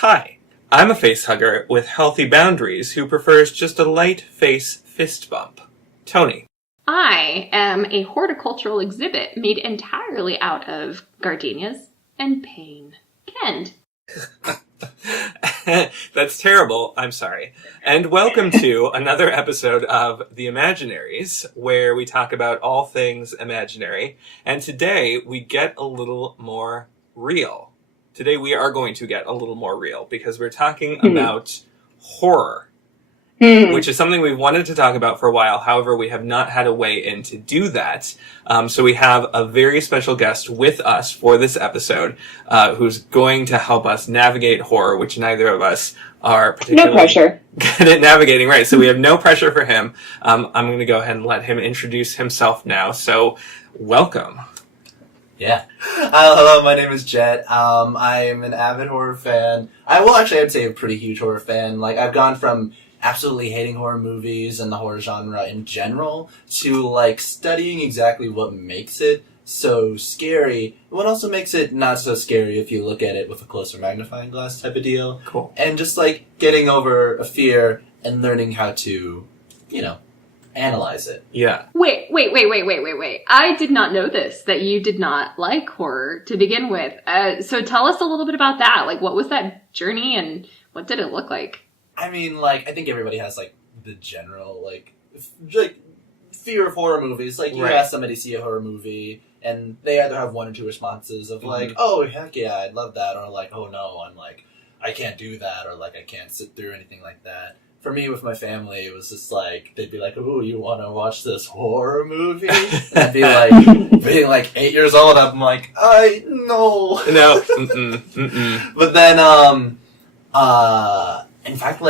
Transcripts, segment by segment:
Hi, I'm a facehugger with healthy boundaries who prefers just a light face fist bump. Tony. I am a horticultural exhibit made entirely out of gardenias and pain. Kent. That's terrible. I'm sorry. And welcome to another episode of The Imaginaries, where we talk about all things imaginary. And today we get a little more real. Today we are going to get a little more real because we're talking about horror. Which is something we've wanted to talk about for a while. However, we have not had a way in to do that. So we have a very special guest with us for this episode, who's going to help us navigate horror, which neither of us are particularly good at navigating. Right. So we have no pressure for him. I'm going to go ahead and let him introduce himself now. So welcome. Yeah. Hello, my name is Jett. I am an avid horror fan. I'd say a pretty huge horror fan. Like, I've gone from absolutely hating horror movies and the horror genre in general to, like, studying exactly what makes it so scary, what also makes it not so scary if you look at it with a closer magnifying glass type of deal. Cool. And just, like, getting over a fear and learning how to, analyze it. Yeah. Wait. I did not know this, that you did not like horror to begin with. So tell us a little bit about that. Like, what was that journey and what did it look like? I mean, I think everybody has, the general, fear of horror movies. Like, you ask somebody to see a horror movie, and they either have one or two responses of, oh, heck yeah, I'd love that, or, oh, no, I can't do that, or, I can't sit through anything like that. For me, with my family, it was just, they'd be like, ooh, you want to watch this horror movie? And I'd be being, 8 years old, I'm like, no. No. But then, in fact,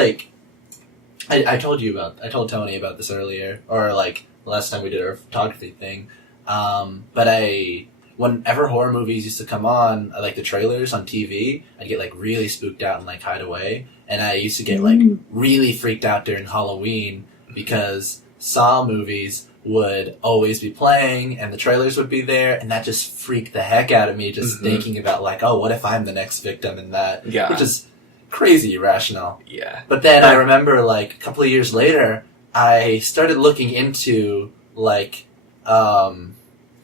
I told Tony about this earlier, or, the last time we did our photography thing, but whenever horror movies used to come on, the trailers on TV, I'd get, really spooked out and, hide away, and I used to get, really freaked out during Halloween, because Saw movies would always be playing, and the trailers would be there, and that just freaked the heck out of me, just thinking about, oh, what if I'm the next victim in that? Yeah. Which is crazy irrational. Yeah. But then I remember, a couple of years later, I started looking into,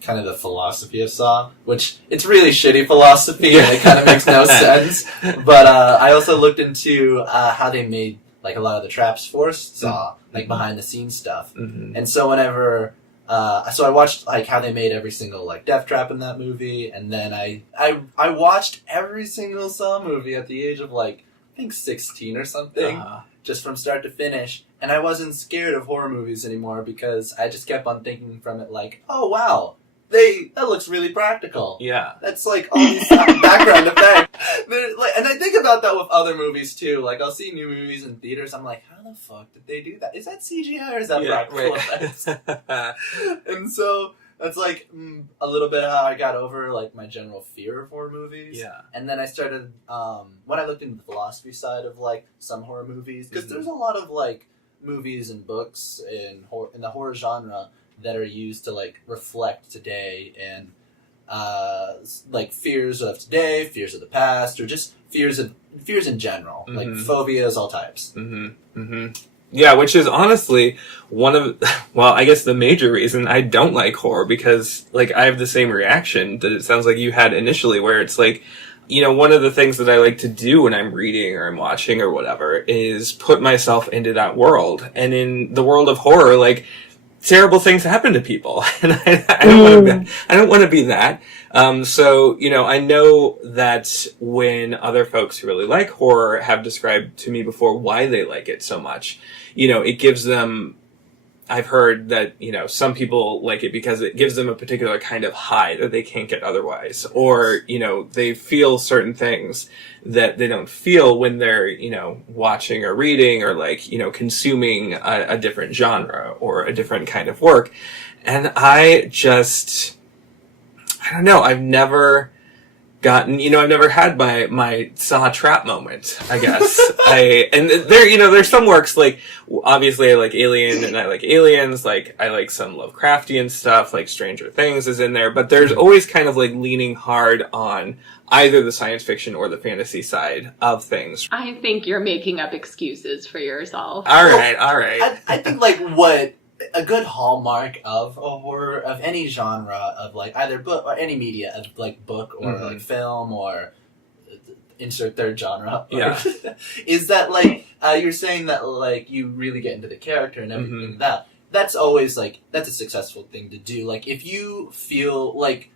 kind of the philosophy of Saw, which it's really shitty philosophy, and it kind of makes no sense. But I also looked into how they made, a lot of the traps for Saw, behind-the-scenes stuff. And so whenever... so I watched, how they made every single, death trap in that movie, and then I watched every single Saw movie at the age of, I think 16 or something, just from start to finish, and I wasn't scared of horror movies anymore because I just kept on thinking from it oh wow, that looks really practical. Yeah. That's all these background effects. And I think about that with other movies too. I'll see new movies in theaters, I'm like, how the fuck did they do that? Is that CGI or is that practical effects? And so that's a little bit how I got over my general fear of horror movies. Yeah. And then I started when I looked into the philosophy side of some horror movies, because there's a lot of movies and books in the horror genre that are used to reflect today and fears of today, fears of the past, or just fears in general, phobias, all types. Yeah, which is honestly one of, I guess the major reason I don't like horror, because, I have the same reaction that it sounds like you had initially, where it's one of the things that I like to do when I'm reading or I'm watching or whatever is put myself into that world. And in the world of horror, terrible things happen to people. And I don't want to be that. So, I know that when other folks who really like horror have described to me before why they like it so much, it gives them, I've heard that, some people like it because it gives them a particular kind of high that they can't get otherwise. Or, they feel certain things that they don't feel when they're, watching or reading or consuming a different genre or a different kind of work. And I don't know, I've never gotten, I've never had my Saw trap moment, I guess. And there, there's some works, like, obviously I like Alien and I like Aliens, like, I like some Lovecraftian stuff, like Stranger Things is in there, but there's always kind of like leaning hard on either the science fiction or the fantasy side of things. I think you're making up excuses for yourself. All right. I think, like, what a good hallmark of a horror, of any genre, of, like, either book or any media, of, like, book or, like, film or insert third genre, is that, like, you're saying that, like, you really get into the character and everything like that. That's always, like, that's a successful thing to do. Like, if you feel, like,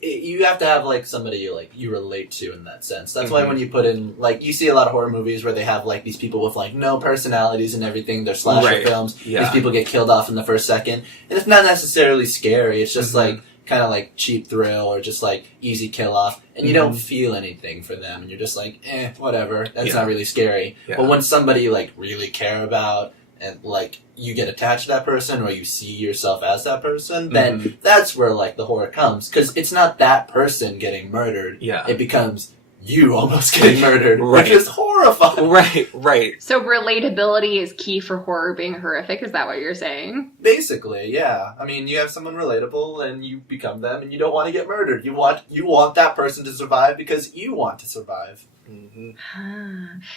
you have to have, like, somebody, like, you relate to in that sense. That's why when you put in, like, you see a lot of horror movies where they have, like, these people with, like, no personalities and everything. They're slasher films. Yeah. These people get killed off in the first second. And it's not necessarily scary. It's just, like, kind of, like, cheap thrill or just, like, easy kill off. And you don't feel anything for them. And you're just like, whatever. That's not really scary. Yeah. But when somebody you, like, really care about and, like, you get attached to that person or you see yourself as that person, then that's where, like, the horror comes. Because it's not that person getting murdered. Yeah. It becomes you almost getting murdered, which is horrifying. Right. So relatability is key for horror being horrific? Is that what you're saying? Basically, yeah. I mean, you have someone relatable and you become them and you don't want to get murdered. You want that person to survive because you want to survive.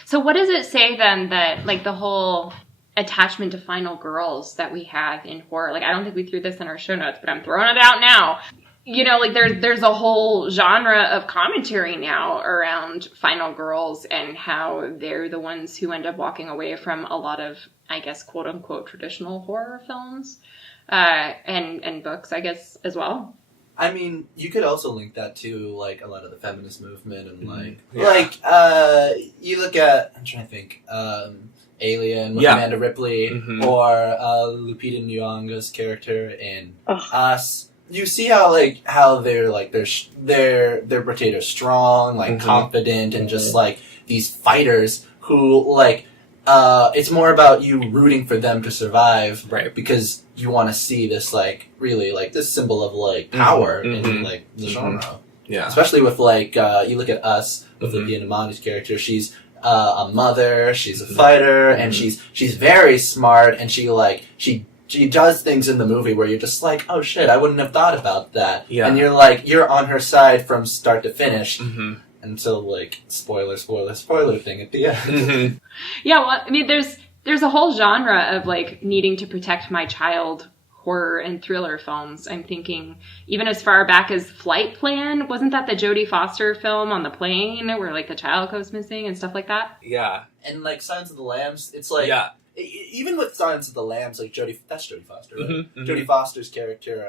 So what does it say then that, like, the whole attachment to final girls that we have in horror, like, I don't think we threw this in our show notes, but I'm throwing it out now. Like, there's a whole genre of commentary now around final girls and how they're the ones who end up walking away from a lot of, I guess, quote unquote traditional horror films and books, I guess, as well. I mean, you could also link that to, like, a lot of the feminist movement and, like, you look at, I'm trying to think, Alien with Amanda Ripley or Lupita Nyong'o's character in Us. You see how they're like they're portrayed as strong, like confident, and just like these fighters who, like, it's more about you rooting for them to survive, right? Because you want to see this, like, really, like, this symbol of, like, power in, like, the genre. Yeah, especially with, like, you look at Us with Lupita Nyong'o's character. She's a mother, she's a fighter, and she's very smart, and she does things in the movie where you're just like, oh shit, I wouldn't have thought about that. Yeah. And you're on her side from start to finish until, like, spoiler thing at the end. Yeah, well, I mean, there's a whole genre of, like, needing to protect my child horror and thriller films. I'm thinking even as far back as Flight Plan. Wasn't that the Jodie Foster film on the plane where, like, the child goes missing and stuff like that? Yeah. And, like, Silence of the Lambs, it's like... Yeah. Even with Silence of the Lambs, like, that's Jodie Foster, right? Jodie Foster's character,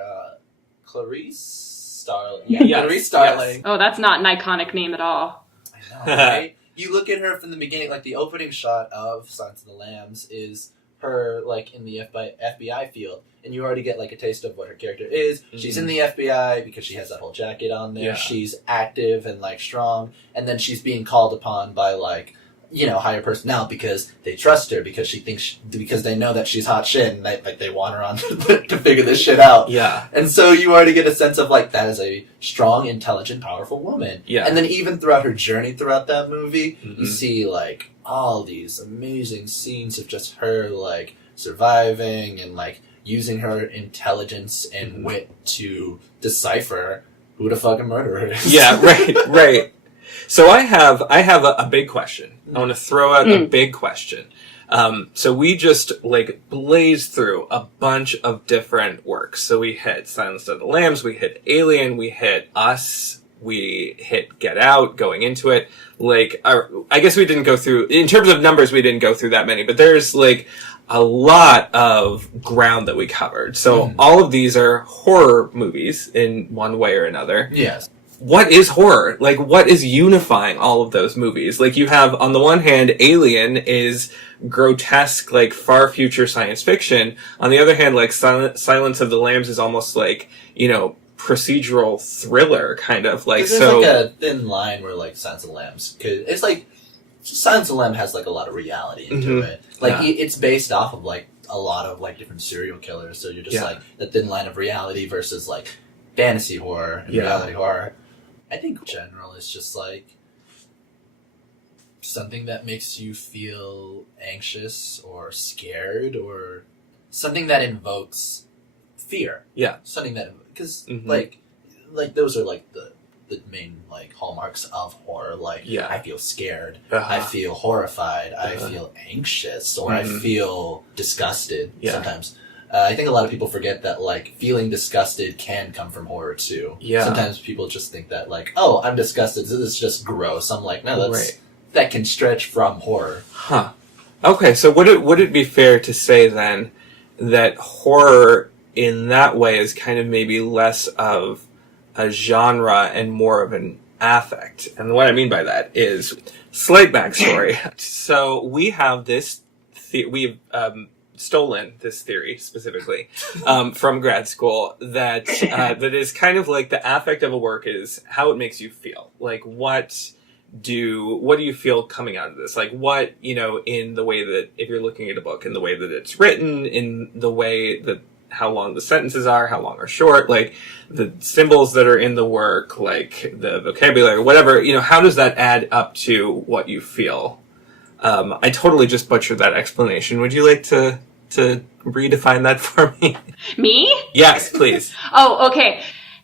Clarice Starling. Yeah, Clarice Starling. Yes. Oh, that's not an iconic name at all. I know, right? You look at her from the beginning, like, the opening shot of Silence of the Lambs is her, like, in the FBI field, and you already get, like, a taste of what her character is. She's in the FBI because she has that whole jacket on there. Yeah. She's active and, like, strong, and then she's being called upon by, like, higher personnel because they trust her, because because they know that she's hot shit, and they want her on to figure this shit out. Yeah. And so you already get a sense of, like, that is a strong, intelligent, powerful woman. Yeah. And then even throughout her journey throughout that movie, you see, like, all these amazing scenes of just her, like, surviving and, like, using her intelligence and wit to decipher who the fucking murderer is. Yeah, right. So I have a big question. I want to throw out a big question. So we just, like, blazed through a bunch of different works. So we hit Silence of the Lambs, we hit Alien, we hit Us, we hit Get Out, going into it. Like, I guess we didn't go through, in terms of numbers, we didn't go through that many, but there's, like, a lot of ground that we covered. So all of these are horror movies in one way or another. Yes. What is horror? Like, what is unifying all of those movies? Like, you have, on the one hand, Alien is grotesque, like, far future science fiction. On the other hand, like, Silence of the Lambs is almost like, procedural thriller, kind of. Like, there's, like, a thin line where, like, Silence of the Lambs, cause it's like, Silence of the Lambs has, like, a lot of reality into it. Like, it's based off of, like, a lot of, like, different serial killers, so you're just, like, the thin line of reality versus, like, fantasy horror and reality horror. I think in general it's just like something that makes you feel anxious or scared or something that invokes fear. Yeah. Something that, because like those are like the main like hallmarks of horror. Like, I feel scared, I feel horrified, I feel anxious, or I feel disgusted sometimes. I think a lot of people forget that, like, feeling disgusted can come from horror, too. Yeah. Sometimes people just think that, like, oh, I'm disgusted, this is just gross. I'm like, no, that can stretch from horror. Huh. Okay, so would it be fair to say, then, that horror, in that way, is kind of maybe less of a genre and more of an affect? And what I mean by that is, slight backstory. So, we have this... we've... stolen this theory specifically from grad school that that is kind of like the affect of a work is how it makes you feel. Like, what do you feel coming out of this? Like, what, in the way that, if you're looking at a book, in the way that it's written, in the way that how long the sentences are, how long or short, like the symbols that are in the work, like the vocabulary, whatever, how does that add up to what you feel? I totally just butchered that explanation. Would you like to redefine that for me? Me? Yes, please. Oh, okay.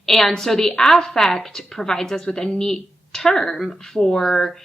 And so the affect provides us with a neat term for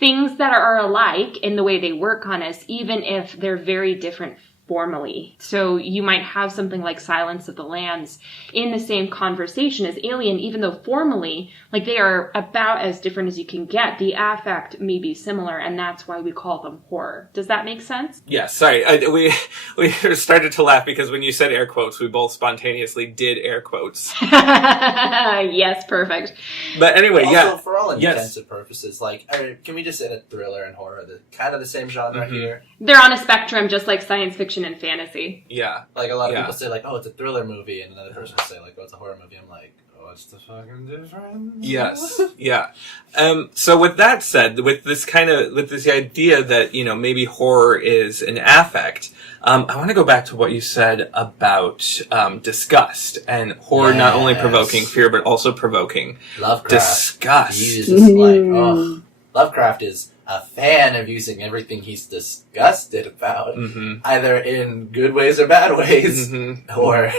things that are alike in the way they work on us, even if they're very different formally. So you might have something like Silence of the Lambs in the same conversation as Alien, even though formally, like, they are about as different as you can get. The affect may be similar, and that's why we call them horror. Does that make sense? Yes, sorry. We started to laugh because when you said air quotes, we both spontaneously did air quotes. Yes, perfect. But anyway, also, for all intents and purposes, like, can we just say that thriller and horror are kind of the same genre here? They're on a spectrum, just like science fiction and fantasy. Yeah. Like, a lot of people say, like, oh, it's a thriller movie, and another person will say, like, oh, it's a horror movie. I'm like, what's the fucking difference? Yes. Yeah. So with that said, with this idea that, maybe horror is an affect, I want to go back to what you said about disgust, and horror not only provoking fear, but also provoking disgust. He uses, like, Lovecraft is a fan of using everything he's disgusted about, either in good ways or bad ways, or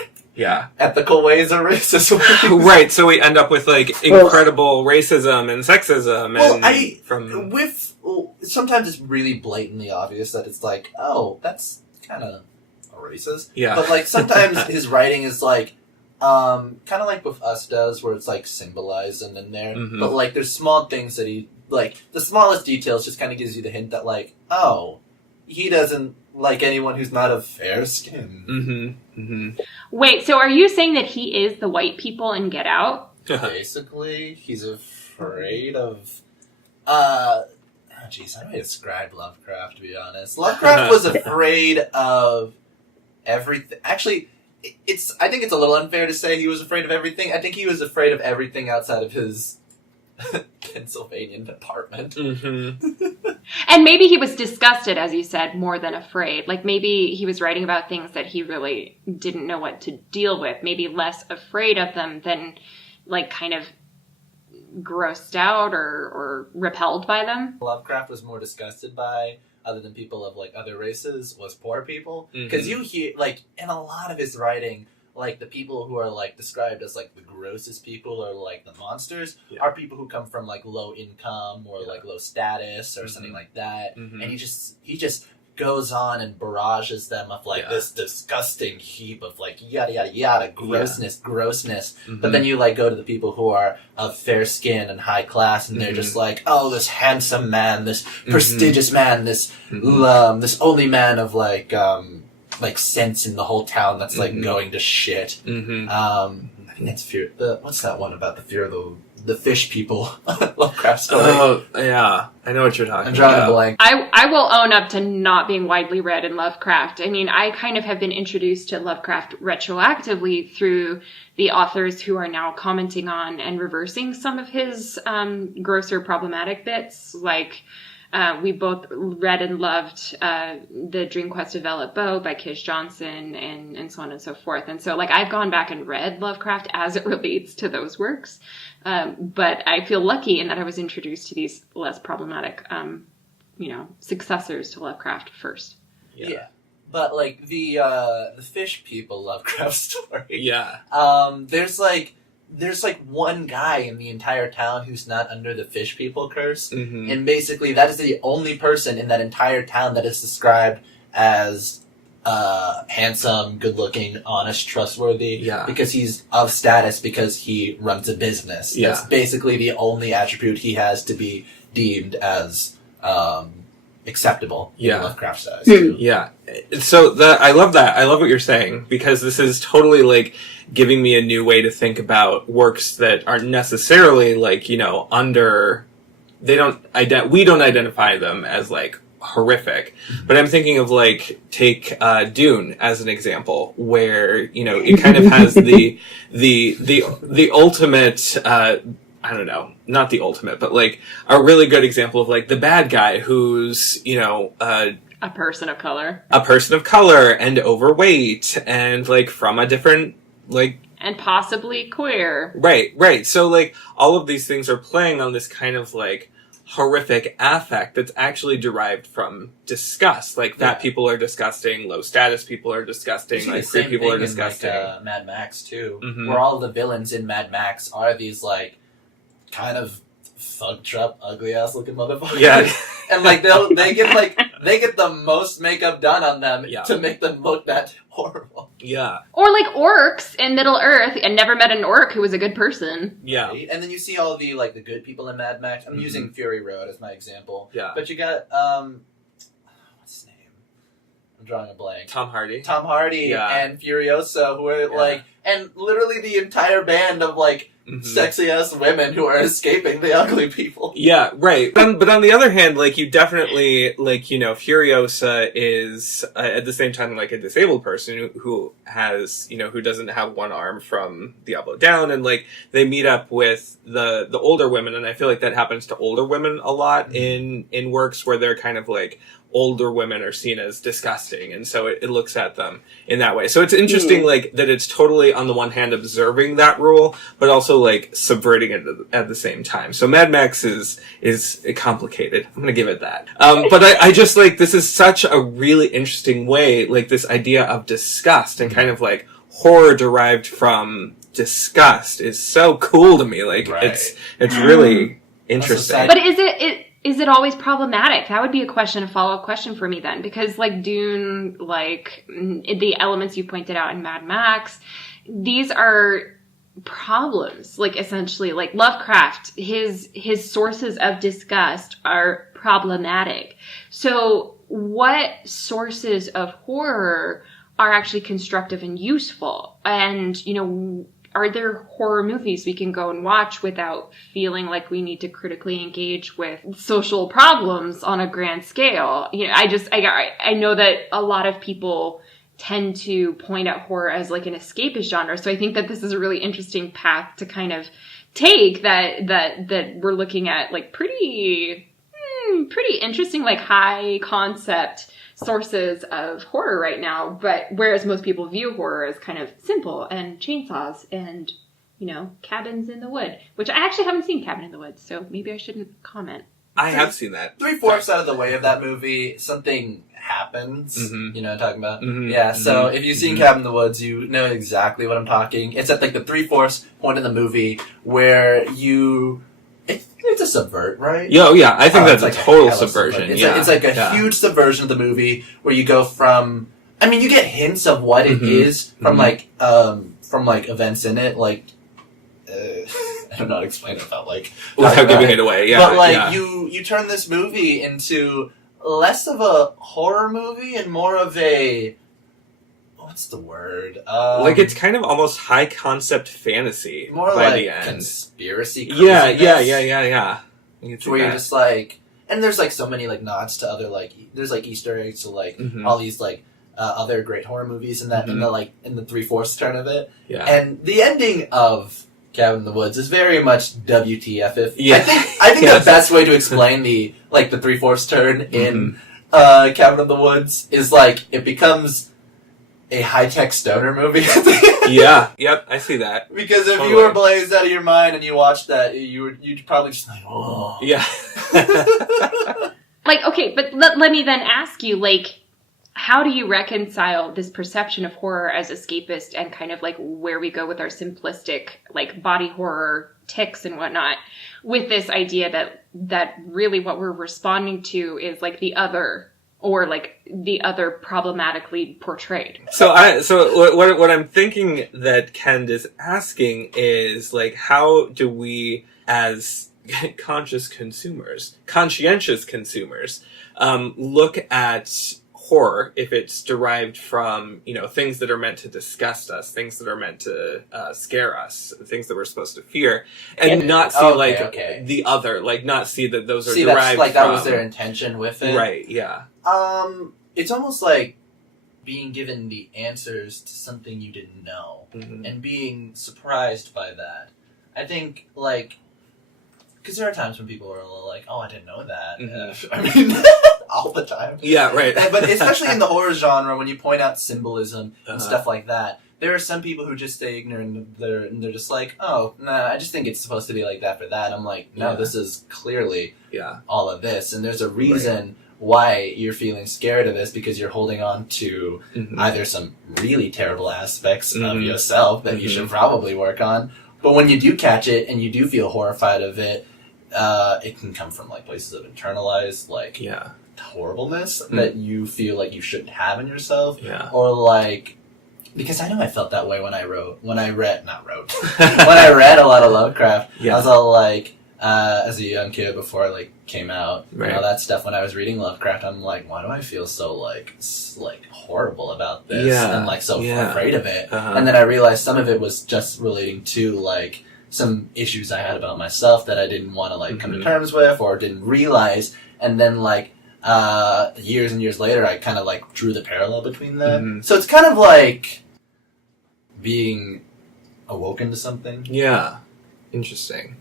ethical ways or racist ways. Right, so we end up with, like, incredible racism and sexism. Sometimes it's really blatantly obvious that it's like, oh, that's kind of racist. Yeah. But, like, sometimes his writing is, like, kind of like with Us does, where it's, like, symbolizing in there. But, like, there's small things that he... Like, the smallest details just kind of gives you the hint that, like, oh, he doesn't like anyone who's not of fair skin. Wait, so are you saying that he is the white people in Get Out? Basically, he's afraid of... how do I describe Lovecraft, to be honest? Lovecraft was afraid of everything. Actually, I think it's a little unfair to say he was afraid of everything. I think he was afraid of everything outside of his... Pennsylvania apartment. And maybe he was disgusted, as you said, more than afraid. Like, maybe he was writing about things that he really didn't know what to deal with. Maybe less afraid of them than, like, kind of grossed out or repelled by them. Lovecraft was more disgusted by, other than people of, like, other races, was poor people. Because you hear, like, in a lot of his writing... Like, the people who are, like, described as, like, the grossest people or, like, the monsters are people who come from, like, low income or, like, low status or something like that. And he just goes on and barrages them of, like, this disgusting heap of, like, yada, yada, yada, grossness. But then you, like, go to the people who are of fair skin and high class, and they're just like, oh, this handsome man, this prestigious man, this only man of, like sense in the whole town that's like going to shit. I think that's fear. What's that one about the fear of the fish people? Lovecraft story. Oh yeah, I know what you're talking about. I'm drawing a blank. I will own up to not being widely read in Lovecraft. I mean, I kind of have been introduced to Lovecraft retroactively through the authors who are now commenting on and reversing some of his grosser problematic bits, like We both read and loved the Dream Quest of Velvet Bow by Kish Johnson and so on and so forth. And so, like, I've gone back and read Lovecraft as it relates to those works. But I feel lucky in that I was introduced to these less problematic, successors to Lovecraft first. Yeah. But, like, the fish people Lovecraft story. Yeah. There's one guy in the entire town who's not under the fish people curse. Mm-hmm. And basically that is the only person in that entire town that is described as handsome, good-looking, honest, trustworthy. Yeah. Because he's of status, because he runs a business. Yeah. That's basically the only attribute he has to be deemed as acceptable in Lovecraft size. Yeah. So I love that. I love what you're saying, because this is totally, like, giving me a new way to think about works that aren't necessarily, like, we don't identify them as, like, horrific. But I'm thinking of, like, take Dune as an example, where, it kind of has the ultimate, I don't know, not the ultimate, but, like, a really good example of, like, the bad guy who's, a person of color. A person of color and overweight and, like, from a different, like... And possibly queer. Right. So, like, all of these things are playing on this kind of, like, horrific affect that's actually derived from disgust. Like, fat people are disgusting, low status people are disgusting, like, queer people are disgusting. Like, Mad Max, too, where all the villains in Mad Max are these, like, kind of thugged up, ugly-ass looking motherfuckers. Yeah. And, like, they get the most makeup done on them to make them look that horrible. Yeah. Or, like, orcs in Middle-earth, and never met an orc who was a good person. Yeah. Right? And then you see all the, like, the good people in Mad Max. I'm using Fury Road as my example. Yeah. But you got, what's his name? I'm drawing a blank. Tom Hardy and Furiosa, who are, like, and literally the entire band of, like, sexy-ass women who are escaping the ugly people. Yeah, right. But on the other hand, like, you definitely, like, Furiosa is, at the same time, like, a disabled person who has, who doesn't have one arm from the elbow down, and, like, they meet up with the older women, and I feel like that happens to older women a lot in works where they're kind of, like, older women are seen as disgusting, and so it looks at them in that way. So it's interesting, like, that it's totally, on the one hand, observing that rule, but also, like, subverting it at the same time. So Mad Max is complicated. I'm gonna give it that. But I just, like, this is such a really interesting way, like, this idea of disgust and kind of, like, horror derived from disgust is so cool to me. Like, it's really interesting. But is it always problematic? That would be a follow-up question for me then. Because, like, Dune, like, the elements you pointed out in Mad Max, these are problems. Like, essentially, like, Lovecraft, his sources of disgust are problematic. So what sources of horror are actually constructive and useful? And, are there horror movies we can go and watch without feeling like we need to critically engage with social problems on a grand scale? I know that a lot of people tend to point at horror as, like, an escapist genre. So I think that this is a really interesting path to kind of take that we're looking at, like, pretty interesting, like, high concept sources of horror right now, but whereas most people view horror as kind of simple and chainsaws and, cabins in the wood, which I actually haven't seen Cabin in the Woods, so maybe I shouldn't comment. I have seen that. 3/4 out of the way of that movie, something happens. You know what I'm talking about? Mm-hmm. Yeah, so if you've seen Cabin in the Woods, you know exactly what I'm talking. It's at, like, the 3/4 point in the movie where it's a subvert, right? Yeah, I think that's like a total subversion. It's like a huge subversion of the movie where you go from... I mean, you get hints of what it is from, like, events in it, like... I don't know how to explain it without, like... Without giving it away, yeah. But, like, you turn this movie into less of a horror movie and more of a... What's the word? Like, it's kind of almost high concept fantasy more by like the end. Conspiracy Yeah. Where you're just like... And there's, like, so many, like, nods to other, like... There's, like, Easter eggs to, like, all these, like, other great horror movies in that, in the 3/4 turn of it. Yeah. And the ending of Cabin in the Woods is very much WTF. Yeah. I think the best way to explain the 3/4 turn in Cabin in the Woods is like it becomes a high-tech stoner movie. Yeah. Yep. I see that. Because if you Totally. were blazed out of your mind and you watched that, you'd probably just like, oh. Yeah. Like, okay, but let me then ask you, like, how do you reconcile this perception of horror as escapist and kind of like where we go with our simplistic, like, body horror tics and whatnot, with this idea that really what we're responding to is like the other, or like the other problematically portrayed? So what I'm thinking that Ken is asking is, like, how do we, as conscientious consumers, look at horror if it's derived from, things that are meant to disgust us, things that are meant to scare us, things that we're supposed to fear, and not see the other, like not see that those are derived like that from, was their intention with it. right? Yeah. It's almost like being given the answers to something you didn't know, and being surprised by that. I think, like, because there are times when people are a little like, oh, I didn't know that. I mean, all the time. Yeah, right. But especially in the horror genre, when you point out symbolism and stuff like that, there are some people who just stay ignorant, and they're just like, oh, nah, I just think it's supposed to be like that for that. I'm like, no, this is clearly all of this, and there's a reason why you're feeling scared of this, because you're holding on to either some really terrible aspects of yourself that you should probably work on, but when you do catch it and you do feel horrified of it, it can come from like places of internalized like horribleness that you feel like you shouldn't have in yourself, or like, because I know I felt that way when I read when I read a lot of Lovecraft. I was all like, as a young kid before it like came out, and all that stuff. When I was reading Lovecraft, I'm like, why do I feel so like horrible about this and like so afraid of it? And then I realized some of it was just relating to like some issues I had about myself that I didn't want to like come to terms with or didn't realize, and then like years and years later I kind of like drew the parallel between them. So it's kind of like being awoken to something. Yeah. Interesting.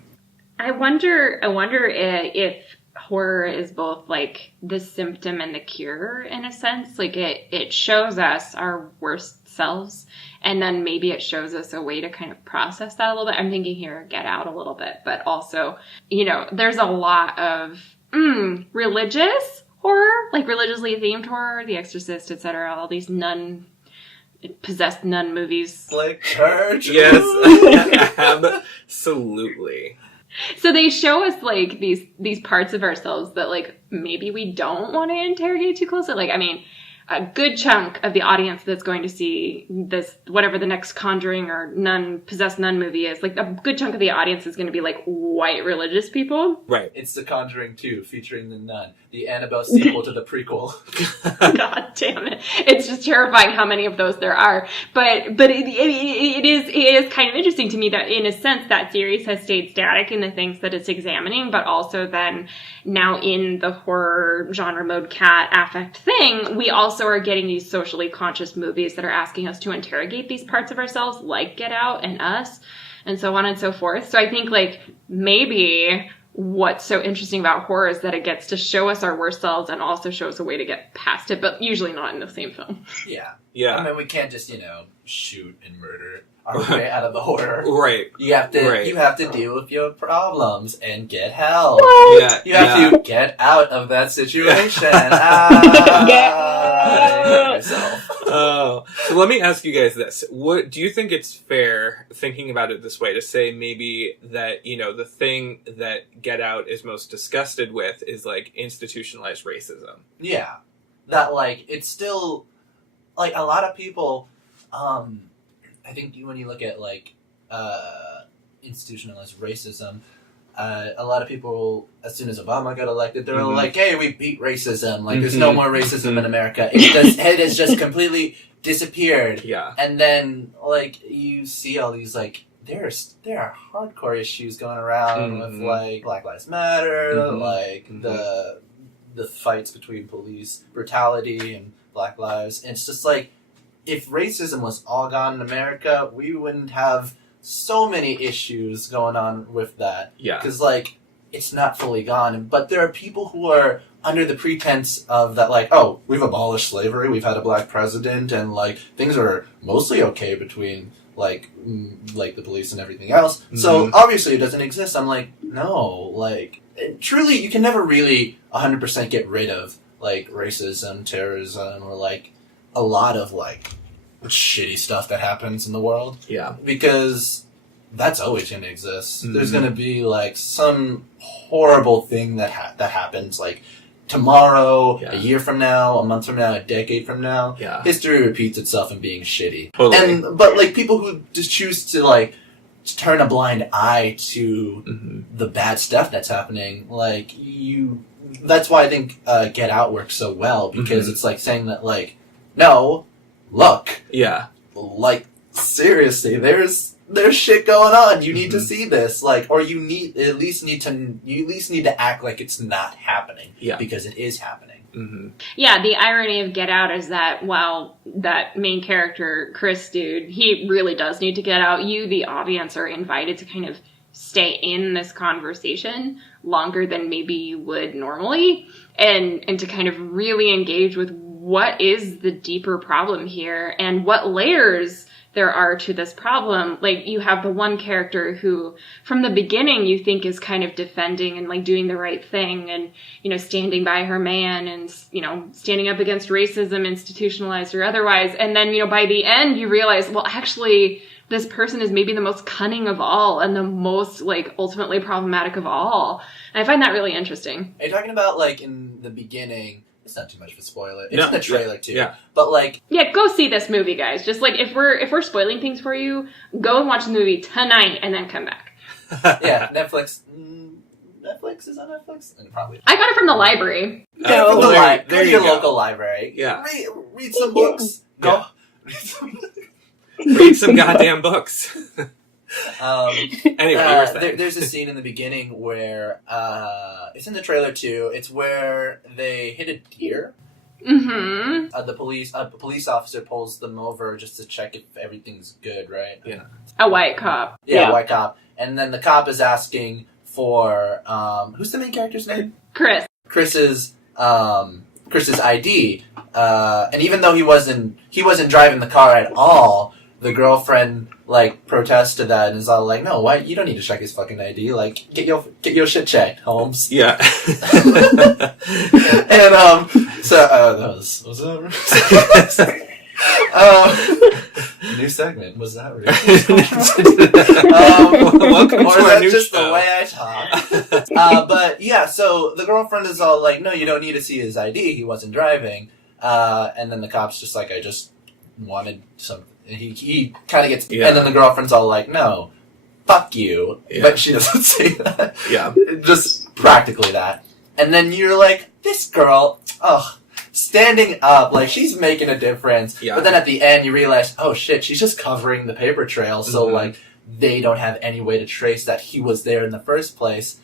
I wonder if horror is both like the symptom and the cure in a sense. Like it shows us our worst selves, and then maybe it shows us a way to kind of process that a little bit. I'm thinking here, Get Out a little bit, but also, there's a lot of religious horror, like religiously themed horror, The Exorcist, etc. All these possessed nun movies. Like church. Yes. Absolutely. So they show us like these parts of ourselves that like maybe we don't want to interrogate too closely. Like, I mean, a good chunk of the audience that's going to see this, whatever the next Conjuring or possessed nun movie is, like a good chunk of the audience is going to be like white religious people. Right. It's The Conjuring 2 featuring the nun, the Annabelle sequel to the prequel. God damn it. It's just terrifying how many of those there are. But it is kind of interesting to me that in a sense that series has stayed static in the things that it's examining, but also then now in the horror genre mode cat affect thing, we also are getting these socially conscious movies that are asking us to interrogate these parts of ourselves, like Get Out and Us, and so on and so forth. So I think like maybe what's so interesting about horror is that it gets to show us our worst selves and also show us a way to get past it, but usually not in the same film. Yeah. I mean, we can't just, shoot and murder our way out of the horror. Right. You have to deal with your problems and get help. Yeah. You have to get out of that situation. So let me ask you guys this. What do you think it's fair, thinking about it this way, to say maybe that, the thing that Get Out is most disgusted with is like institutionalized racism? Yeah. That like it's still like a lot of people I think when you look at like institutionalized racism, a lot of people, as soon as Obama got elected, they're like, hey, we beat racism. Like, there's no more racism in America. It has just completely disappeared. Yeah. And then, like, you see all these, like, there are hardcore issues going around with, like, Black Lives Matter, like, the fights between police brutality and Black lives. And it's just like, if racism was all gone in America, we wouldn't have so many issues going on with that. Yeah. Because, like, it's not fully gone. But there are people who are under the pretense of that, like, oh, we've abolished slavery, we've had a black president, and, like, things are mostly okay between, like the police and everything else. Mm-hmm. So, obviously, it doesn't exist. I'm like, no, like, truly, you can never really 100% get rid of, like, racism, terrorism, or, like, a lot of, like, shitty stuff that happens in the world. Yeah. Because that's always going to exist. Mm-hmm. There's going to be, like, some horrible thing that happens, like, tomorrow, a year from now, a month from now, a decade from now. Yeah. History repeats itself in being shitty. Totally. But, like, people who just choose to, like, turn a blind eye to the bad stuff that's happening, like, that's why I think Get Out works so well, because it's, like, saying that, like, no, look. Yeah. Like, seriously, there's shit going on. You need to see this, like, or you at least need to act like it's not happening. Yeah. Because it is happening. Mm-hmm. Yeah, the irony of Get Out is that while that main character, Chris dude, he really does need to get out, you, the audience, are invited to kind of stay in this conversation longer than maybe you would normally, and to kind of really engage with what is the deeper problem here and what layers there are to this problem. Like, you have the one character who, from the beginning, you think is kind of defending and, like, doing the right thing and, you know, standing by her man and, you know, standing up against racism, institutionalized or otherwise. And then, you know, by the end, you realize, well, actually, this person is maybe the most cunning of all and the most, like, ultimately problematic of all. And I find that really interesting. Are you talking about, like, in the beginning... It's not too much of a spoiler. It's no, in the trailer too. Yeah. But like, yeah, go see this movie, guys. Just like if we're spoiling things for you, go and watch the movie tonight and then come back. Yeah, Netflix. Netflix is on Netflix, and probably. I got it from the library. Go to your go. local library. Yeah. Read some books. Go. Read some goddamn books. Anyway, there's a scene in the beginning where it's in the trailer too. It's where they hit a deer. Mm-hmm. The police officer pulls them over just to check if everything's good, right? Yeah. A white cop. Yeah, white cop. And then the cop is asking for who's the main character's name? Chris. Chris's ID. And even though he wasn't driving the car at all, the girlfriend, like, protests to that and is all like, no, why, you don't need to check his fucking ID. Like, get your shit checked, Holmes. Yeah. And, so, was that new segment, was that real? Welcome or to is our that new just show. the way I talk? But, yeah, so the girlfriend is all like, no, you don't need to see his ID, he wasn't driving. And then the cop's just like, I just wanted some... He kind of gets... Yeah. And then the girlfriend's all like, no, fuck you. Yeah. But she doesn't say that. Yeah. Just practically that. And then you're like, this girl, standing up, like, she's making a difference. Yeah. But then at the end, you realize, oh shit, she's just covering the paper trail. So, like, they don't have any way to trace that he was there in the first place.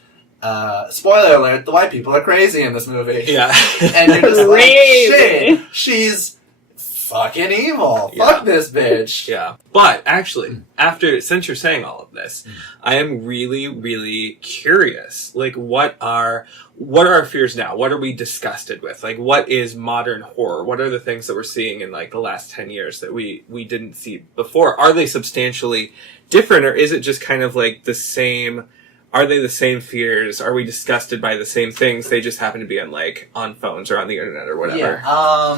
Spoiler alert, the white people are crazy in this movie. Yeah. And you're just like, shit, she's... fucking evil. Yeah. Fuck this bitch. Yeah. But actually, since you're saying all of this, I am really, really curious. Like, what are our fears now? What are we disgusted with? Like, what is modern horror? What are the things that we're seeing in, like, the last 10 years that we didn't see before? Are they substantially different, or is it just kind of like the same? Are they the same fears? Are we disgusted by the same things? They just happen to be on phones or on the internet or whatever. Yeah.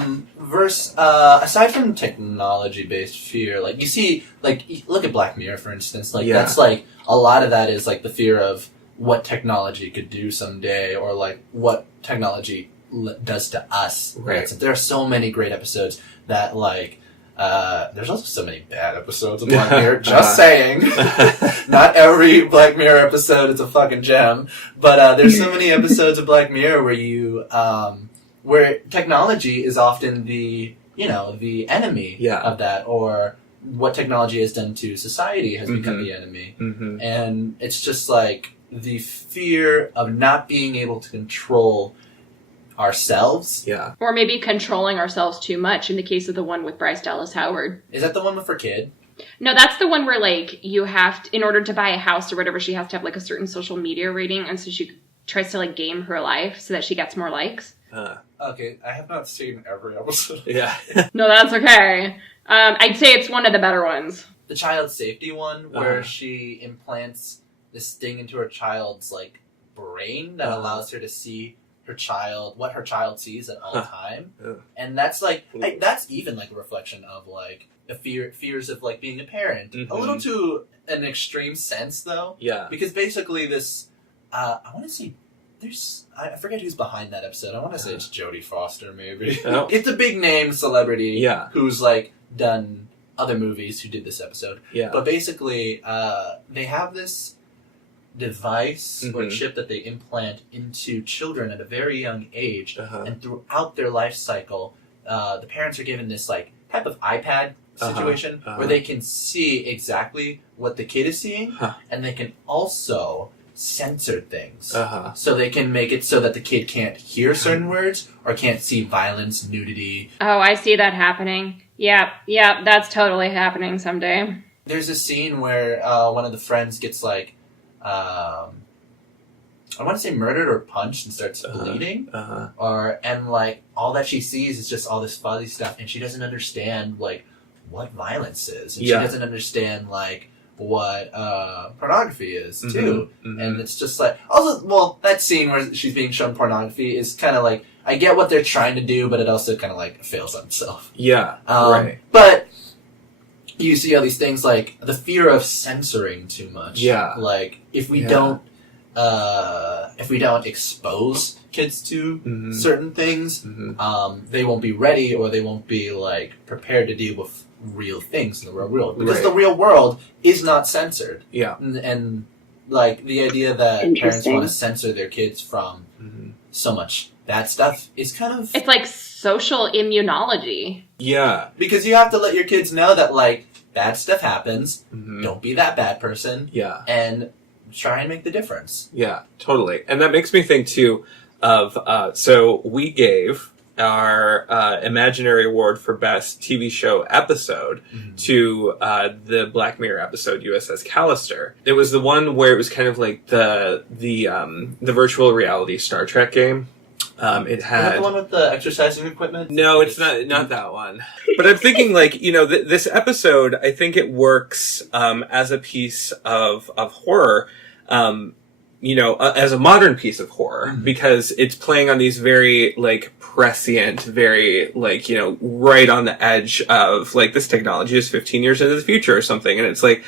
Aside from technology-based fear, like, you see, like, look at Black Mirror, for instance. Like, that's, like, a lot of that is, like, the fear of what technology could do someday, or, like, what technology does to us. Right. There are so many great episodes that, like, there's also so many bad episodes of Black Mirror, just saying. Not every Black Mirror episode is a fucking gem, but there's so many episodes of Black Mirror where technology is often the enemy of that, or what technology has done to society has become the enemy. Mm-hmm. And it's just like the fear of not being able to control ourselves. Yeah. Or maybe controlling ourselves too much, in the case of the one with Bryce Dallas Howard. Is that the one with her kid? No, that's the one where, like, you have to, in order to buy a house or whatever, she has to have, like, a certain social media rating, and so she tries to, like, game her life so that she gets more likes. Okay, I have not seen every episode. Yeah. No, that's okay. I'd say it's one of the better ones. The child safety one, where she implants this thing into her child's, like, brain that allows her to see what her child sees at all time. And that's, like, that's even, like, a reflection of, like, the fears of, like, being a parent. A little to an extreme sense, though. Yeah. Because basically this, I want to say, I forget who's behind that episode. I want to say it's Jodie Foster, maybe. Oh. It's a big name celebrity who's, like, done other movies who did this episode. Yeah. But basically, they have this device or chip that they implant into children at a very young age, and throughout their life cycle, the parents are given this, like, type of iPad situation where they can see exactly what the kid is seeing, and they can also censor things. So they can make it so that the kid can't hear certain words or can't see violence, nudity. Oh, I see that happening. Yeah, that's totally happening someday. There's a scene where one of the friends gets, like, I want to say murdered or punched and starts bleeding. And, like, all that she sees is just all this fuzzy stuff, and she doesn't understand, like, what violence is. And she doesn't understand, like, what pornography is, too. And it's just, like... Also, well, that scene where she's being shown pornography is kind of, like... I get what they're trying to do, but it also kind of, like, fails on itself. Yeah, right. But... you see all these things like the fear of censoring too much. Yeah. Like if we don't expose kids to certain things, they won't be ready or they won't be, like, prepared to deal with real things in the real world. Because the real world is not censored. Yeah. And like the idea that parents want to censor their kids from so much bad stuff is kind of... It's like social immunology. Yeah. Because you have to let your kids know that, like, bad stuff happens. Don't be that bad person. Yeah. And try and make the difference. Yeah, totally. And that makes me think, too, of... so we gave our Imaginary Award for Best TV Show Episode to the Black Mirror episode USS Callister. It was the one where it was kind of like the virtual reality Star Trek game. It had... Is that the one with the exercising equipment? No, it's not that one. But I'm thinking, like, you know, this episode, I think it works as a piece of horror, you know, as a modern piece of horror, because it's playing on these very, like, prescient, very, like, you know, right on the edge of, like, this technology is 15 years into the future or something. And it's like,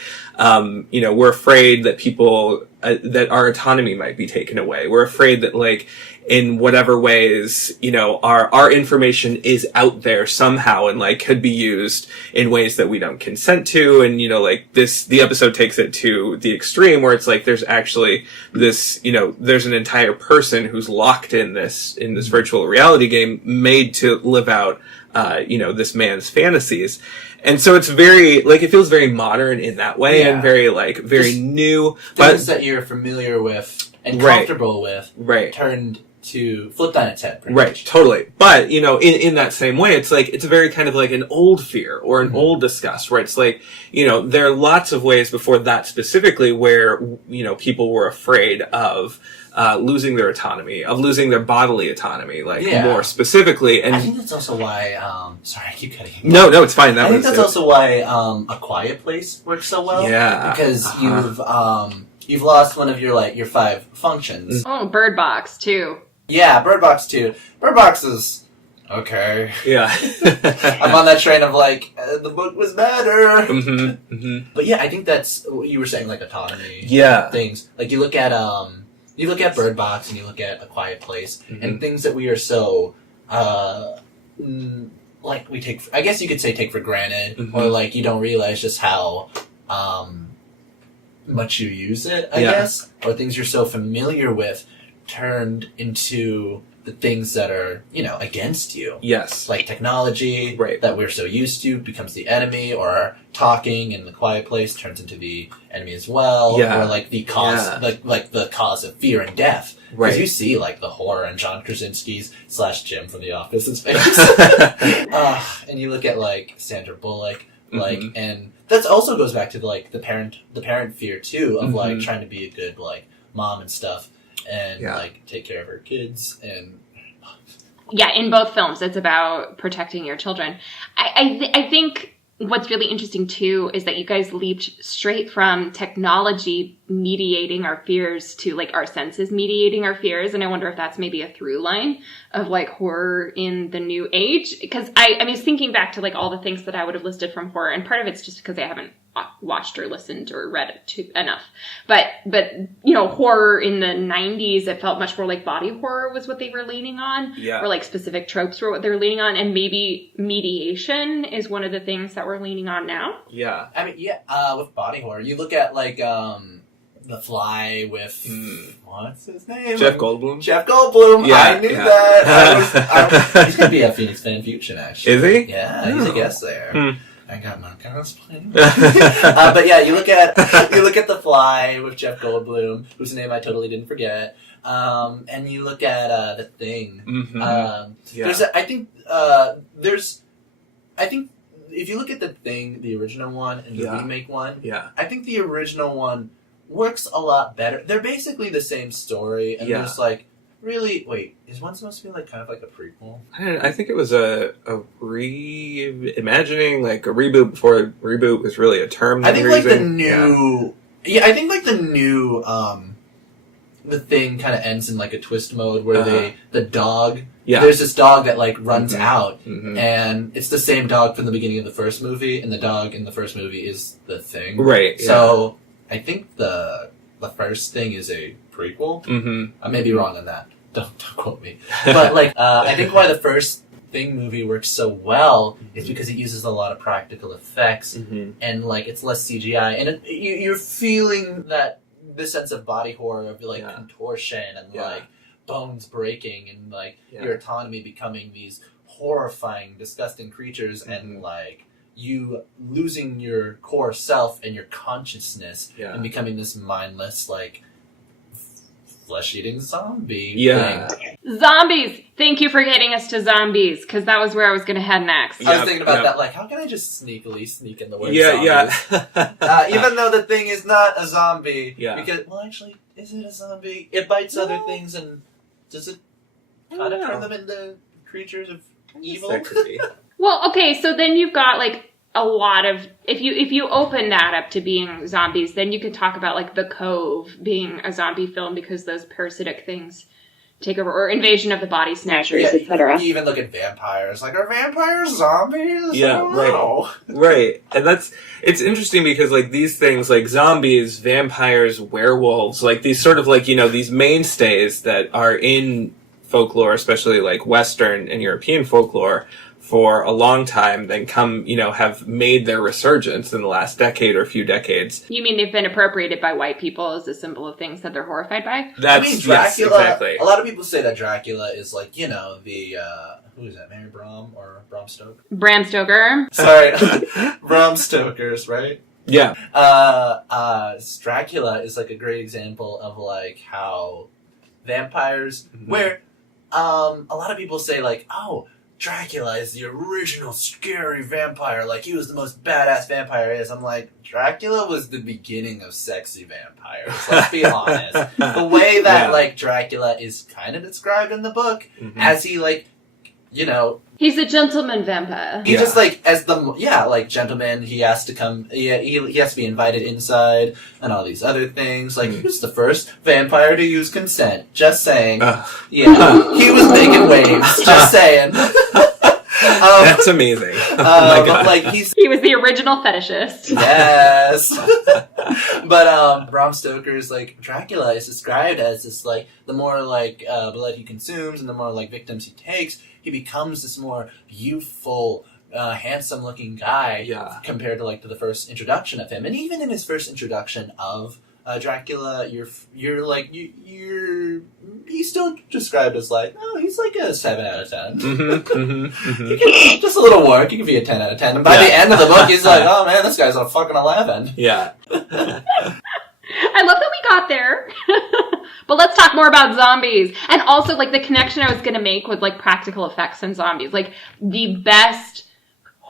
you know, we're afraid that people, that our autonomy might be taken away. We're afraid that, like, in whatever ways, you know, our information is out there somehow and, like, could be used in ways that we don't consent to. And, you know, like, the episode takes it to the extreme where it's like there's actually this, you know, there's an entire person who's locked in this virtual reality game made to live out, you know, this man's fantasies. And so it's very, like, it feels very modern in that way and very, like, very just new. Things that you're familiar with and comfortable with turned to flipped on its head. Right, totally. But, you know, in that same way, it's like, it's a very kind of like an old fear or an old disgust, right? It's like, you know, there are lots of ways before that specifically where, you know, people were afraid of losing their autonomy, of losing their bodily autonomy, like, more specifically. And I think that's also why, sorry, I keep cutting you. No, it's fine. I think that's also why A Quiet Place works so well. Yeah. Because you've lost one of your 5 functions. Oh, Bird Box, too. Yeah, Bird Box too. Bird Box is okay. Yeah. I'm on that train of, like, the book was better. But yeah, I think that's what you were saying, like, autonomy. Yeah. Things. Like, you look at Bird Box and you look at A Quiet Place and things that we are so, like, we take, I guess you could say take for granted, or, like, you don't realize just how, much you use it, I guess, or things you're so familiar with turned into the things that are, you know, against you. Yes. Like technology that we're so used to becomes the enemy, or talking in The Quiet Place turns into the enemy as well. Yeah. Or like the cause, like the cause of fear and death. Because you see, like, the horror in John Krasinski's / Jim from The Office's face. And you look at, like, Sandra Bullock, like, and that also goes back to like the parent fear too of like trying to be a good like mom and stuff and like take care of her kids and. Yeah, in both films, it's about protecting your children. I think what's really interesting, too, is that you guys leaped straight from technology mediating our fears to, like, our senses mediating our fears. And I wonder if that's maybe a through line of, like, horror in the new age. Because I was thinking back to, like, all the things that I would have listed from horror. And part of it's just because I haven't watched or listened or read it enough. But you know, horror in the 90s, it felt much more like body horror was what they were leaning on. Yeah. Or, like, specific tropes were what they were leaning on. And maybe mediation is one of the things that we're leaning on now. Yeah. I mean, with body horror, you look at, like, The Fly with, what's his name? Jeff Goldblum. Jeff Goldblum. Yeah, I knew that. He's going to be at Phoenix Fan Fusion, actually. Is he? Yeah, he's a guest there. I got my cosplay. But yeah, you look at The Fly with Jeff Goldblum, whose name I totally didn't forget. And you look at The Thing. I think if you look at The Thing, the original one, and the remake one, I think the original one works a lot better. They're basically the same story, and there's like, really, wait, is one supposed to be like kind of like a prequel? I think it was a reimagining, like a reboot before reboot was really a term. I think like the new, I think like the new, The Thing kind of ends in like a twist mode where the dog. Yeah. There's this dog that like runs out, and it's the same dog from the beginning of the first movie, and the dog in the first movie is the Thing. Right. So I think the first Thing is a prequel. I may be wrong on that. Don't quote me. But like, I think why the first Thing movie works so well is because it uses a lot of practical effects, and like it's less CGI, and you're feeling that this sense of body horror of like contortion and like bones breaking and like your autonomy becoming these horrifying, disgusting creatures, and like you losing your core self and your consciousness and becoming this mindless like flesh-eating zombie thing. Zombies! Thank you for getting us to zombies, because that was where I was going to head next. I was thinking about that, like, how can I just sneak in the word zombies? Even though the Thing is not a zombie. Because, well, actually, is it a zombie? It bites other things, and does it kind of turn them into creatures of evil? That could be. Well, okay, so then you've got, like, a lot of, if you open that up to being zombies, then you could talk about like The Cove being a zombie film because those parasitic things take over, or Invasion of the Body Snatchers, etc. You even look at vampires. Like, are vampires zombies? Yeah, right. And it's interesting because like these things like zombies, vampires, werewolves, like these sort of like, you know, these mainstays that are in folklore, especially like Western and European folklore, for a long time, then have made their resurgence in the last decade or a few decades. You mean they've been appropriated by white people as a symbol of things that they're horrified by? Dracula, yes, exactly. A lot of people say that Dracula is like, you know, the, who is that, Mary Bram or Bram Stoker? Bram Stoker. Sorry, Bram Stoker's, right? Yeah. Dracula is like a great example of like how vampires, where, a lot of people say like, oh, Dracula is the original scary vampire, like he was the most badass vampire is. I'm like, Dracula was the beginning of sexy vampires, let's be honest. The way that like Dracula is kind of described in the book, as he like, you know, he's a gentleman vampire. He just like as the like gentleman. He has to come. He has to be invited inside and all these other things. Like he was the first vampire to use consent. Just saying. He was making waves. Just saying. That's amazing. Oh my God. But like he was the original fetishist. Yes. But Bram Stoker's like Dracula is described as this like the more like blood he consumes and the more like victims he takes, he becomes this more youthful, handsome-looking guy compared to like to the first introduction of him. And even in his first introduction of Dracula, he's still described as like, oh, he's like a 7 out of 10. Just a little work, he can be a 10 out of 10. And by the end of the book, he's like, oh man, this guy's a fucking 11. Yeah. I love that we got there. But let's talk more about zombies. And also, like, the connection I was going to make with, like, practical effects and zombies. Like, the best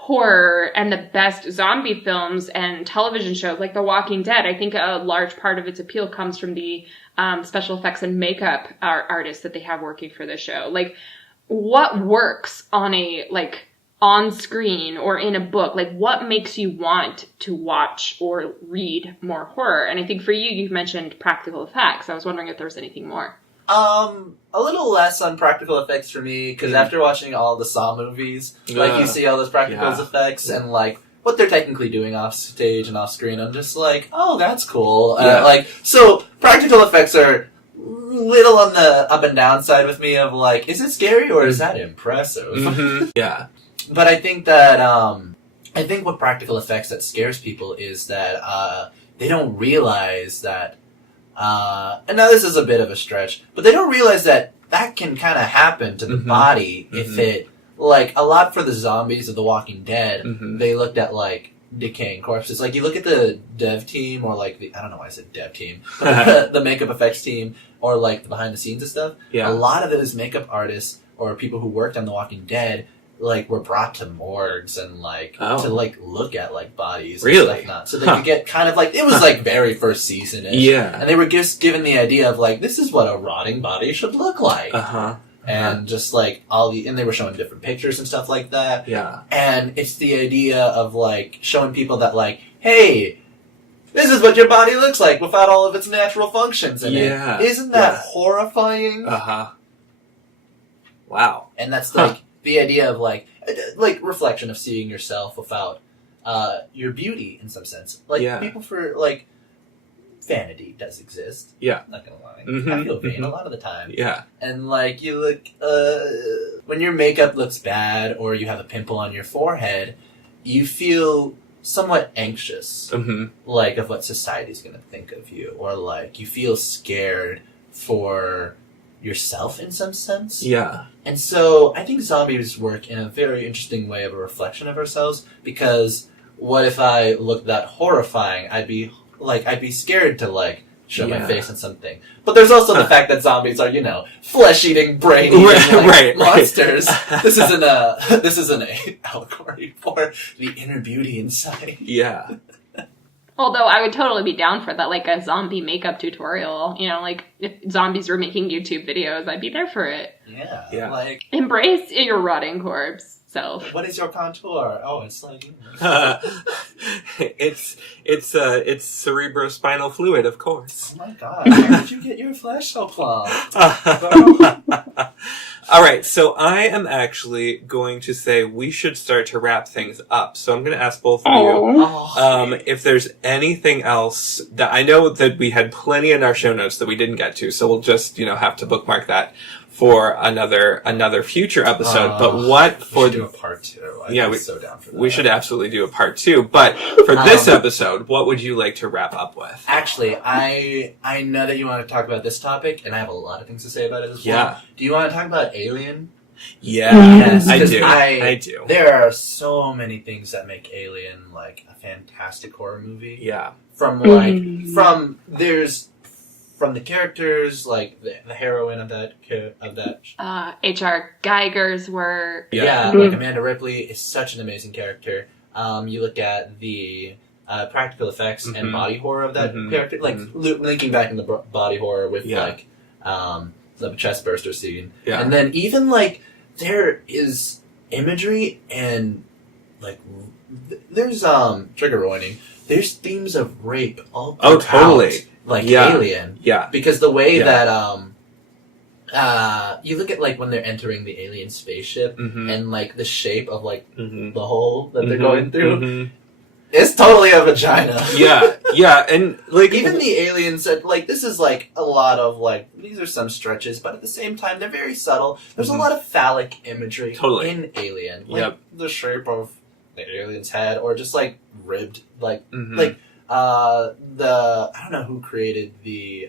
horror and the best zombie films and television shows like The Walking Dead, I think a large part of its appeal comes from the special effects and makeup artists that they have working for the show. Like, what works on a, like, on screen or in a book? Like, what makes you want to watch or read more horror? And I think for you, you've mentioned practical effects. I was wondering if there was anything more. A little less on practical effects for me, because after watching all the Saw movies, like, you see all those practical effects and, like, what they're technically doing off stage and off screen, I'm just like, oh, that's cool. Like, so practical effects are little on the up and down side with me of, like, is it scary or is that impressive? Mm-hmm. Yeah. But I think that, I think what practical effects that scares people is that, they don't realize that, and now this is a bit of a stretch, but they don't realize that that can kind of happen to the body if it, like, a lot for the zombies of The Walking Dead, they looked at, like, decaying corpses. Like, you look at the dev team, or, like, I don't know why I said dev team, but the makeup effects team, or, like, the behind the scenes and stuff. Yeah. A lot of those makeup artists, or people who worked on The Walking Dead, like, were brought to morgues and, like, to, like, look at, like, bodies really? and stuff. So they could get kind of, like, it was, like, very first season-ish. Yeah. And they were just given the idea of, like, this is what a rotting body should look like. And just, like, and they were showing different pictures and stuff like that. Yeah. And it's the idea of, like, showing people that, like, hey, this is what your body looks like without all of its natural functions in it. Isn't that horrifying? Wow. And that's, like, the idea of, like, reflection of seeing yourself without your beauty, in some sense. Like, people for, like, vanity does exist. Yeah. I'm not gonna lie. I feel vain a lot of the time. Yeah. And, like, you look, when your makeup looks bad or you have a pimple on your forehead, you feel somewhat anxious, like, of what society's gonna think of you. Or, like, you feel scared for yourself in some sense. Yeah. And so I think zombies work in a very interesting way of a reflection of ourselves, because what if I looked that horrifying? I'd be scared to, like, show my face in something. But there's also the fact that zombies are, you know, flesh-eating, brain-eating, like, monsters. This isn't a allegory for the inner beauty inside. Yeah. Although I would totally be down for that, like a zombie makeup tutorial. You know, like if zombies were making YouTube videos, I'd be there for it. Yeah. Like, embrace your rotting corpse self. What is your contour? Oh, it's like it's cerebrospinal fluid, of course. Oh my god! How did you get your flesh so plump? All right, so I am actually going to say we should start to wrap things up. So I'm going to ask both of you if there's anything else that I know that we had plenty in our show notes that we didn't get to. So we'll just, have to bookmark that for another future episode. But what for? We should do a part 2. I'm so down for that. We should absolutely do a part 2. But for this episode, what would you like to wrap up with? Actually, I know that you want to talk about this topic, and I have a lot of things to say about it as well. Yeah. Do you want to talk about Alien? Yeah, yes, I do. I do. There are so many things that make Alien like a fantastic horror movie. Yeah. From the characters, like the heroine of that H.R. Geiger's work. Yeah, like Amanda Ripley is such an amazing character. You look at the practical effects and body horror of that character, like linking back in the body horror with like the chest burster scene, and then even like there is imagery and like there's trigger warning. There's themes of rape all totally. Like Alien. Yeah. Because the way that, you look at, like, when they're entering the alien spaceship, and, like, the shape of, like, the hole that they're going through, it's totally a vagina. Yeah, and, like... Even the aliens said, like, this is, like, a lot of, like, these are some stretches, but at the same time, they're very subtle. There's a lot of phallic imagery in Alien. Like, the shape of the alien's head, or just, like, ribbed, like, I don't know who created the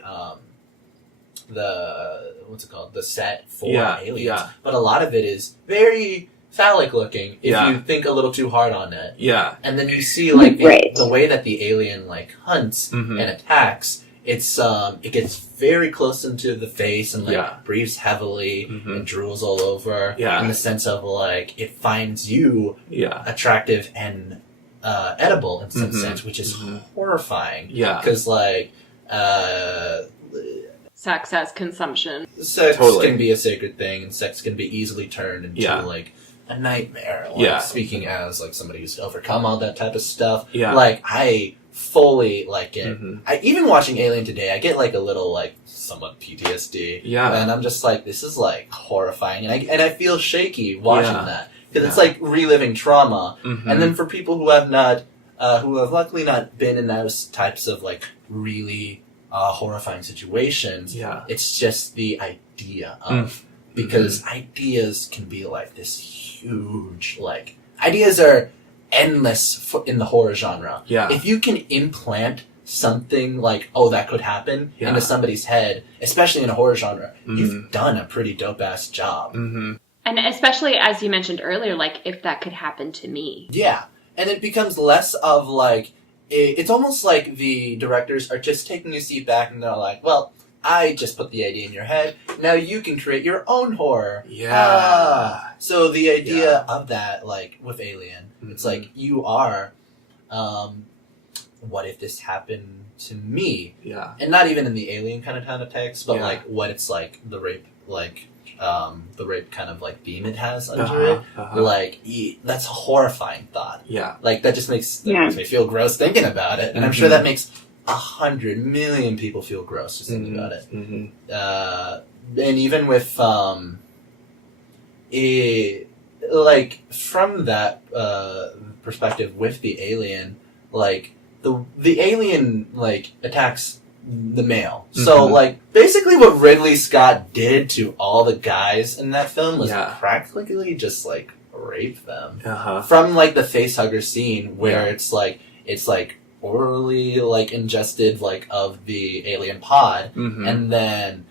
what's it called? The set for Aliens. But a lot of it is very phallic looking if you think a little too hard on it. Yeah. And then you see like the way that the alien like hunts and attacks it gets very close into the face and like breathes heavily and drools all over. Yeah. In the sense of like it finds you attractive and edible in some sense, which is horrifying. Yeah. Because like sex as consumption. Sex can be a sacred thing, and sex can be easily turned into like a nightmare. Like, speaking as like somebody who's overcome all that type of stuff. Yeah. Like I fully like it. I even watching Alien today, I get like a little like somewhat PTSD. Yeah. And I'm just like, this is like horrifying, and I feel shaky watching that because it's like reliving trauma. And then for people who have not, who have luckily not been in those types of like really horrifying situations, it's just the idea of because ideas can be like this huge like ideas are endless in the horror genre. Yeah. If you can implant something like, oh, that could happen into somebody's head, especially in a horror genre, you've done a pretty dope-ass job. And especially, as you mentioned earlier, like, if that could happen to me. Yeah. And it becomes less of, like, it's almost like the directors are just taking a seat back and they're like, well, I just put the idea in your head. Now you can create your own horror. Yeah. So the idea of that, like, with Alien, it's like, you are, what if this happened to me? Yeah. And not even in the Alien kind of text, but, like, what it's like, the rape, like, the rape kind of, like, theme it has under it. Like, that's a horrifying thought. Yeah. Like, that just makes me feel gross thinking about it. And I'm sure that makes 100 million people feel gross just thinking about it. And even with, like, from that perspective with the alien, like, the alien, like, attacks the male. So, like, basically what Ridley Scott did to all the guys in that film was practically just, like, rape them. From, like, the facehugger scene where it's like, orally, like, ingested, like, of the alien pod, and then,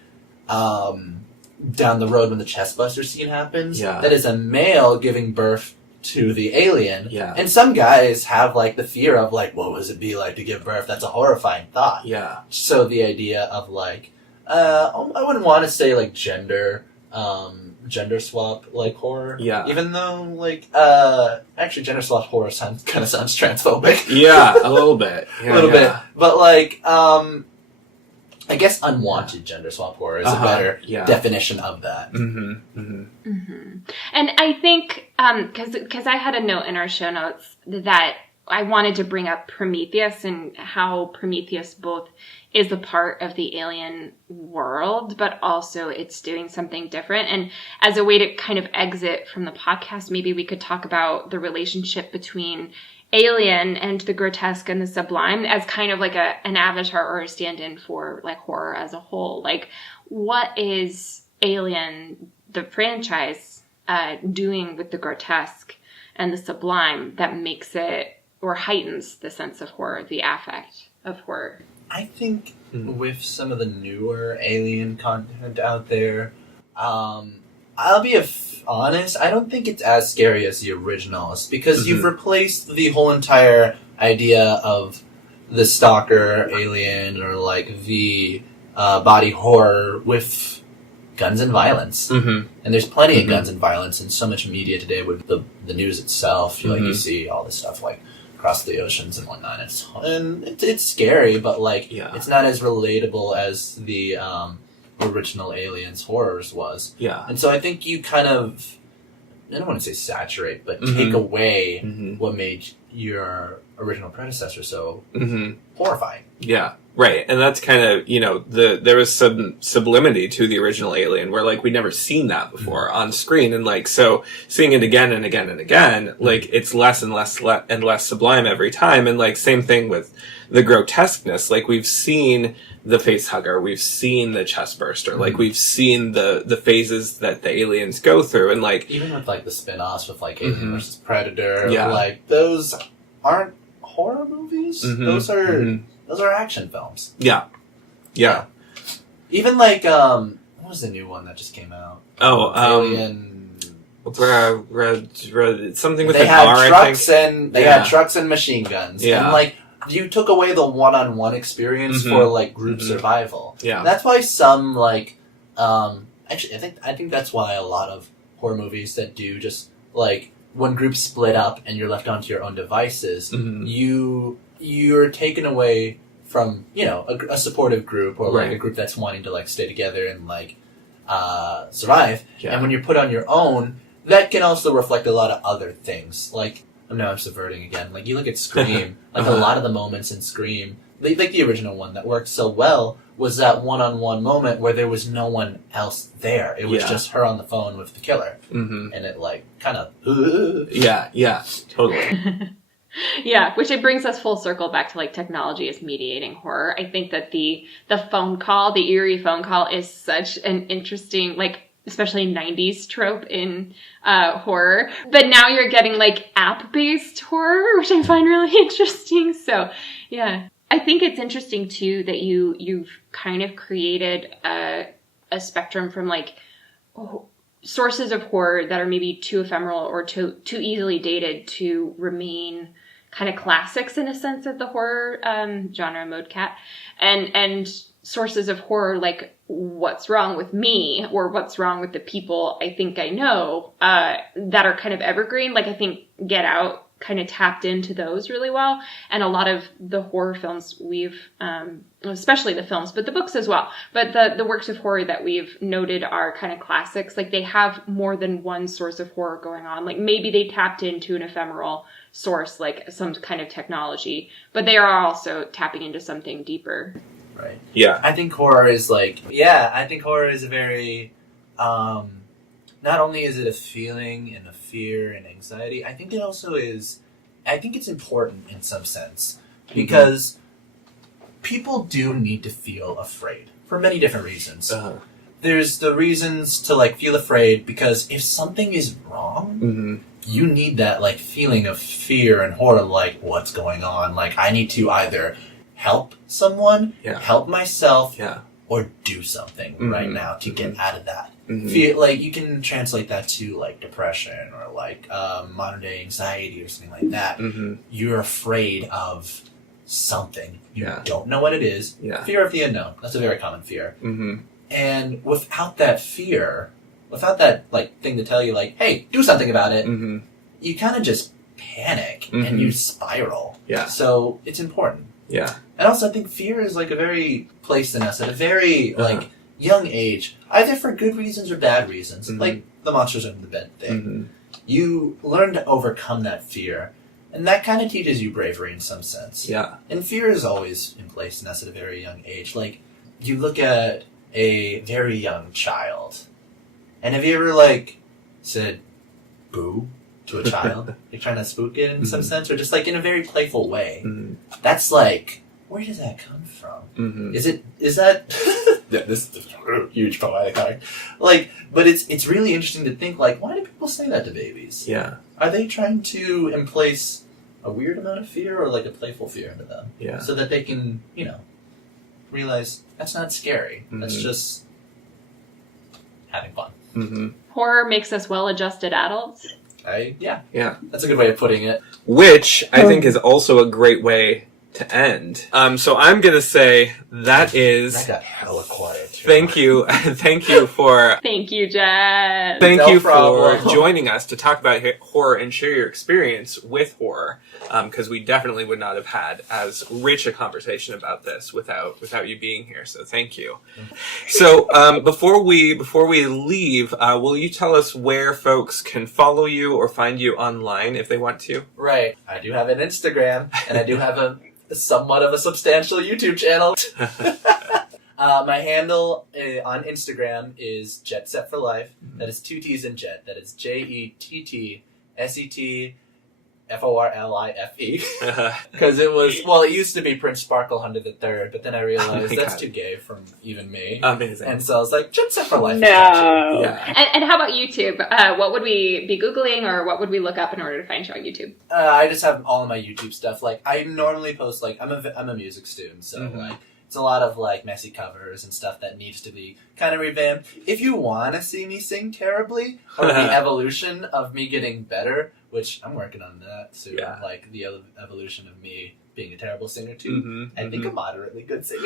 down the road when the chestbuster scene happens, that is a male giving birth to the alien. Yeah. And some guys have, like, the fear of, like, what would it be like to give birth? That's a horrifying thought. Yeah. So the idea of, like, I wouldn't want to say, like, gender swap, like, horror. Yeah. Even though, like, actually gender swap horror sounds transphobic. Yeah, a little bit. Yeah, a little bit. But, like, I guess unwanted gender swap horror is a better definition of that. And I think, because I had a note in our show notes that I wanted to bring up Prometheus and how Prometheus both is a part of the alien world, but also it's doing something different. And as a way to kind of exit from the podcast, maybe we could talk about the relationship between Alien and the grotesque and the sublime as kind of like an avatar or a stand-in for like horror as a whole. Like, what is Alien, the franchise, doing with the grotesque and the sublime that makes it or heightens the sense of horror, the affect of horror? I think with some of the newer Alien content out there, I'll be honest, I don't think it's as scary as the originals, because you've replaced the whole entire idea of the stalker alien or like the body horror with guns and violence. And there's plenty of guns and violence in so much media today with the news itself. Like, you see all this stuff like across the oceans and whatnot. It's scary, but like it's not as relatable as the original Aliens horrors was. Yeah. And so I think you kind of, I don't want to say saturate, but take away what made your original predecessor so horrifying. Yeah. Right. And that's kind of, there was some sublimity to the original Alien where, like, we'd never seen that before on screen. And, like, so seeing it again and again and again, like, it's less and less and less sublime every time. And, like, same thing with the grotesqueness. Like, we've seen the face hugger, we've seen the chest burster, like, we've seen the phases that the aliens go through. And, like, even with, like, the spin-offs with, like, Alien versus Predator, like, those aren't horror movies. Those are action films. Yeah. Even like what was the new one that just came out? Alien. Something with they an had R, trucks I think. They had trucks and machine guns. Yeah. And like you took away the one-on-one experience for like group survival. Yeah. And that's why some like actually I think that's why a lot of horror movies that do just like when groups split up and you're left onto your own devices, you're taken away from, you know, a supportive group or like a group that's wanting to like stay together and like survive. And when you're put on your own, that can also reflect a lot of other things. Like, now I'm subverting again. Like, you look at Scream, like a lot of the moments in Scream, like the original one that worked so well was that one-on-one moment where there was no one else there. It was just her on the phone with the killer. And it like kind of... Yeah, totally. Yeah, which it brings us full circle back to like technology as mediating horror. I think that the phone call, the eerie phone call, is such an interesting, like, especially 90s trope in horror. But now you're getting like app-based horror, which I find really interesting. So, yeah. I think it's interesting too that you've kind of created a spectrum from like sources of horror that are maybe too ephemeral or too easily dated to remain kind of classics in a sense of the horror genre, ModeCat, and sources of horror like What's Wrong with Me or What's Wrong with the People I Think I Know that are kind of evergreen. Like, I think Get Out kind of tapped into those really well, and a lot of the horror films we've especially the films, but the books as well, but the works of horror that we've noted are kind of classics. Like, they have more than one source of horror going on. Like, maybe they tapped into an ephemeral source, like some kind of technology, but they are also tapping into something deeper. Right. Yeah. I think horror is like... Yeah, I think horror is a very... not only is it a feeling and a fear and anxiety, I think it also is... I think it's important in some sense. Because people do need to feel afraid. For many different reasons. There's the reasons to, like, feel afraid because if something is wrong... You need that, like, feeling of fear and horror, like, what's going on? Like, I need to either help someone, help myself, or do something right now to get out of that. Feel like you can translate that to like depression or like modern day anxiety or something like that. You're afraid of something. You don't know what it is. Fear of the unknown. That's a very common fear. And without that fear, without that like thing to tell you like, hey, do something about it, you kind of just panic and you spiral. So it's important. And also I think fear is like a very placed in us at a very like young age, either for good reasons or bad reasons. Like the monsters under the bed thing. You learn to overcome that fear. And that kind of teaches you bravery in some sense. And fear is always in place in us at a very young age. Like, you look at a very young child, and have you ever, like, said, boo, to a child? Like, trying to spook it in some sense? Or just, like, in a very playful way. That's, like, where does that come from? Is that... this is a huge poetic art. Like, but it's really interesting to think, like, why do people say that to babies? Are they trying to emplace a weird amount of fear or, like, a playful fear into them? So that they can, you know, realize that's not scary. That's just having fun. Horror makes us well-adjusted adults. Yeah. That's a good way of putting it. Which I think is also a great way to end. So I'm gonna say that got hella quiet. Thank you. Thank you for... Thank you, Jett. Thank you for joining us to talk about horror and share your experience with horror. Because we definitely would not have had as rich a conversation about this without you being here. So thank you. So before we leave, will you tell us where folks can follow you or find you online if they want to? Right. I do have an Instagram, and I do have a somewhat of a substantial YouTube channel. My handle on Instagram is JettSet for Life. That is 2 T's in Jett. That is JettSetForlife. Because it used to be Prince Sparkle Hunter the Third, but then I realized that's too gay from even me. Amazing. And so I was like, JettSet for Life. No. And how about YouTube? What would we be Googling, or what would we look up in order to find you on YouTube? I just have all of my YouTube stuff. Like, I normally post, like, I'm a music student, so like, it's a lot of like messy covers and stuff that needs to be kind of revamped. If you want to see me sing terribly, or the evolution of me getting better, which I'm working on that soon, like the evolution of me being a terrible singer too. Mm-hmm, I think a moderately good singer.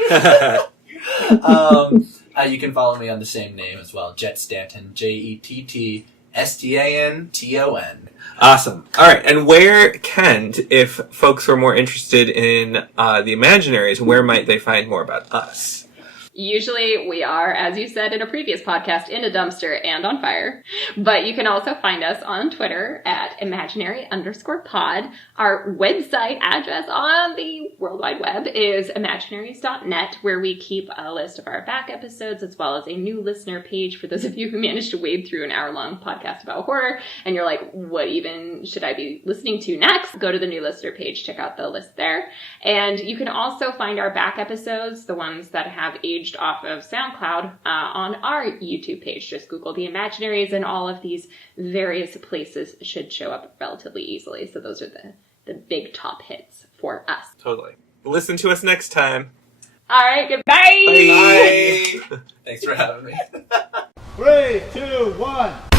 You can follow me on the same name as well, Jett Stanton, JettStanton. Awesome. All right, and where can, if folks were more interested in the Imaginaries, where might they find more about us? Usually we are, as you said in a previous podcast, in a dumpster and on fire. But you can also find us on Twitter at imaginary_pod. Our website address on the World Wide Web is imaginaries.net, where we keep a list of our back episodes as well as a new listener page for those of you who managed to wade through an hour-long podcast about horror and you're like, what even should I be listening to next? Go to the new listener page, check out the list there. And you can also find our back episodes, the ones that have aged off of SoundCloud, on our YouTube page. Just Google the Imaginaries and all of these various places should show up relatively easily. So those are the big top hits for us. Totally. Listen to us next time. All right, goodbye! Bye! Thanks for having me. 3, 2, 1.